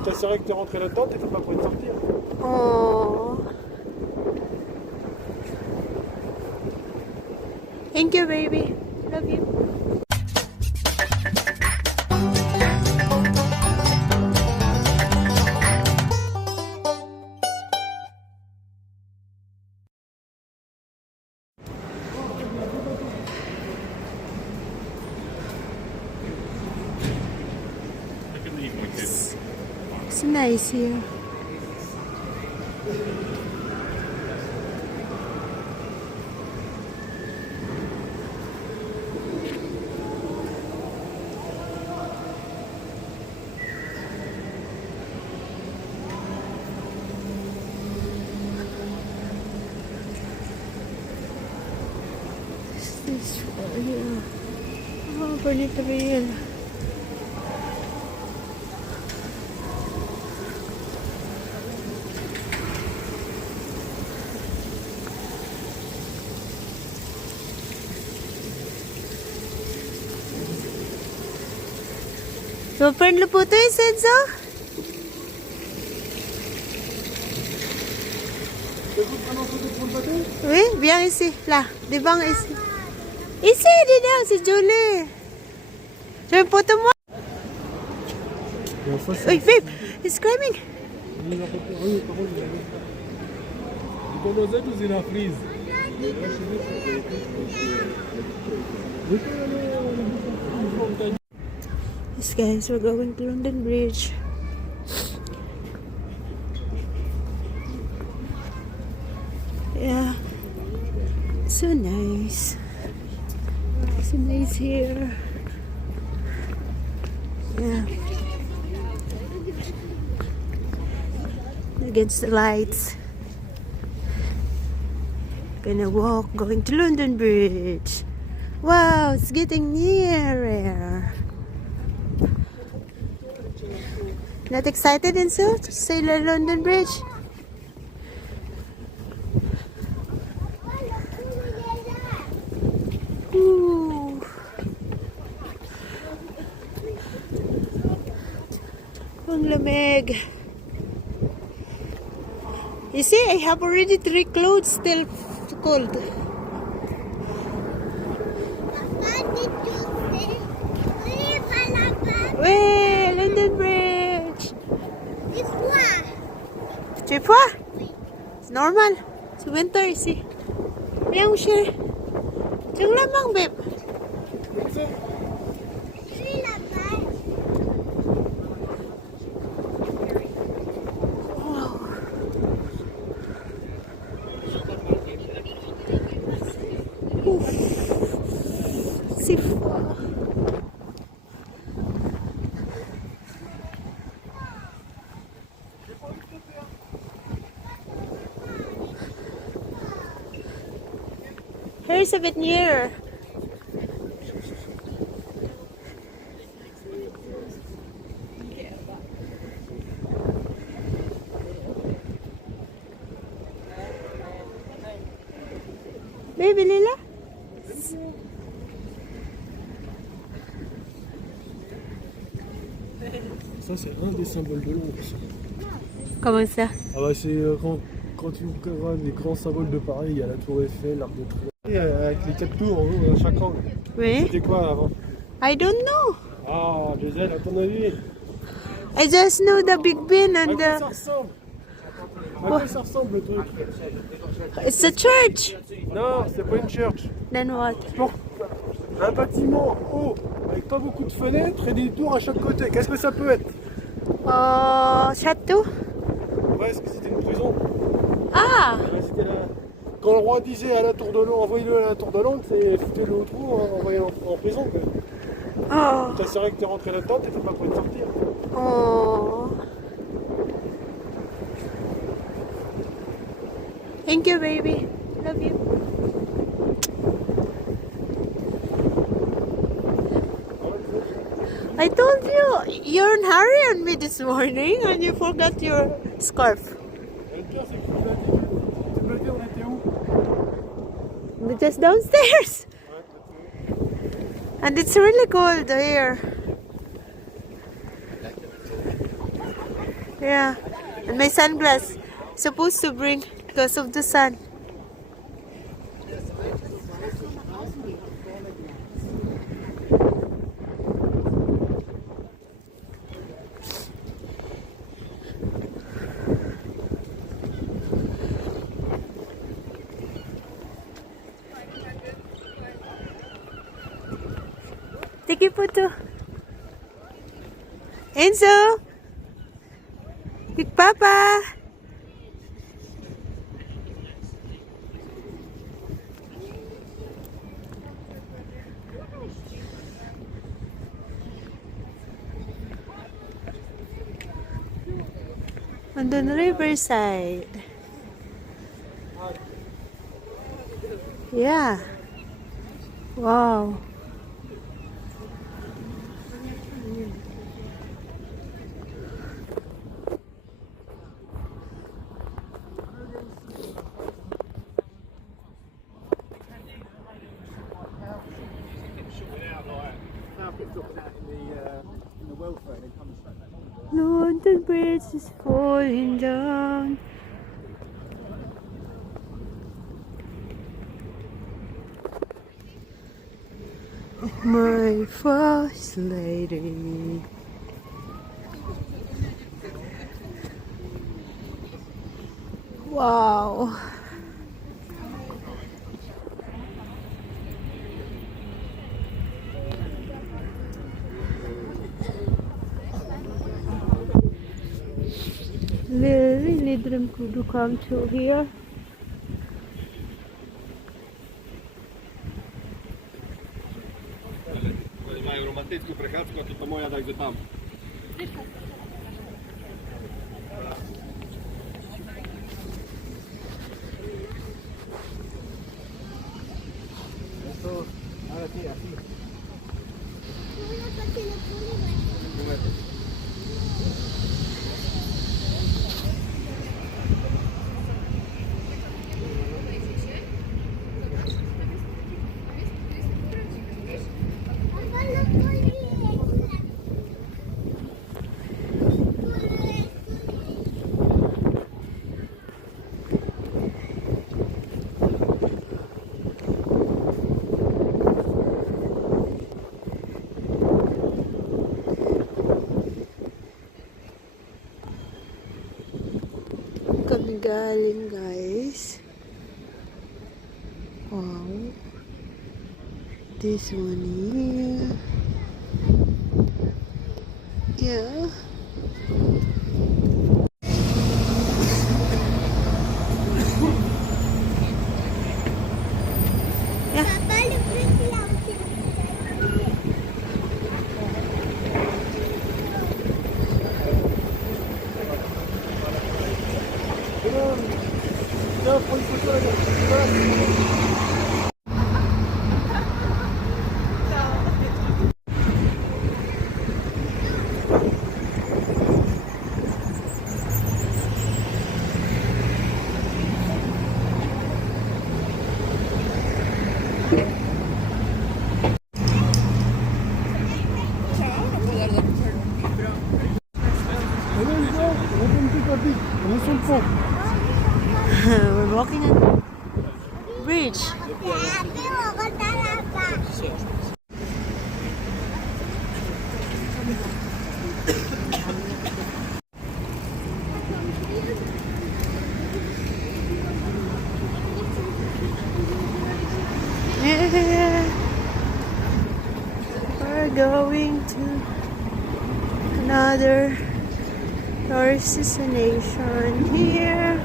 On t'assurait que t'es rentré là-dedans, t'étais pas prêt de sortir. Oh. Thank you, baby. Love you. It's nice here. This one here. Oh, bonito rin. Super le po ito eh, Senzo? Oui, viens ici, là, devant ici. Ici, dedans, c'est Julie. Tu veux une photo moi? Oui, Viv, he's screaming. Yes guys, we're going to London Bridge. Yeah, so nice. So nice here. Yeah. Against the lights. Gonna walk, going to London Bridge. Wow, it's getting nearer. Not excited, Enzo, to sail the London Bridge? Ooh. Ang lamig. You see, I have already 3 clothes still cold. Wait, London Bridge. Tu vois? C'est normal. C'est winter ici. Viens, mon chéri. Tiens lamang, babe. C'est froid. Here's a bit nearer. Baby Lila? Ça, c'est un des symboles de Londres. Comment ça? Ah bah c'est quand tu vois les grands symboles de Paris, il y a la tour Eiffel, l'arc de Triomphe, avec les 4 tours en haut à chaque angle. Oui. C'était quoi avant? I don't know. Ah, Gisèle, à ton avis? I just know the Big Ben À and quoi ça the... ressemble? À quoi ça ressemble le truc? It's a church. Non, c'est pas une church. Then what? Bon, un bâtiment haut, avec pas beaucoup de fenêtres et des tours à chaque côté. Qu'est-ce que ça peut être? Château? Ouais, est-ce que c'était une prison? Ah! Ouais, c'était là. Quand le roi disait à la tour de Londres, envoyez-le à la tour de Londres, c'est foutez-le au trou, envoyez-le en prison. Quoi. Oh! T'assurais que t'es rentré là-dedans, t'étais pas prêt de sortir. Oh! Thank you, baby. Love you. I told you, you're in a hurry on me this morning and you forgot your scarf. Le pire, c'est que tu m'as dit, on était où? Just downstairs. And it's really cold here. Yeah. And my sunglasses. Supposed to bring because of the sun. Take a photo. Enzo! Big Papa! On the riverside. Yeah. Wow. London Bridge is falling down. My first lady. Wow. Really dream to come to here. Mają romantyczną prechádzku, a to moja takže tam. Kami galing, guys. Wow. This one here. Yeah. We're walking on the bridge. Yeah. We're going to another tourist destination here.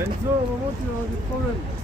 Enzo, au moment tu as des problèmes.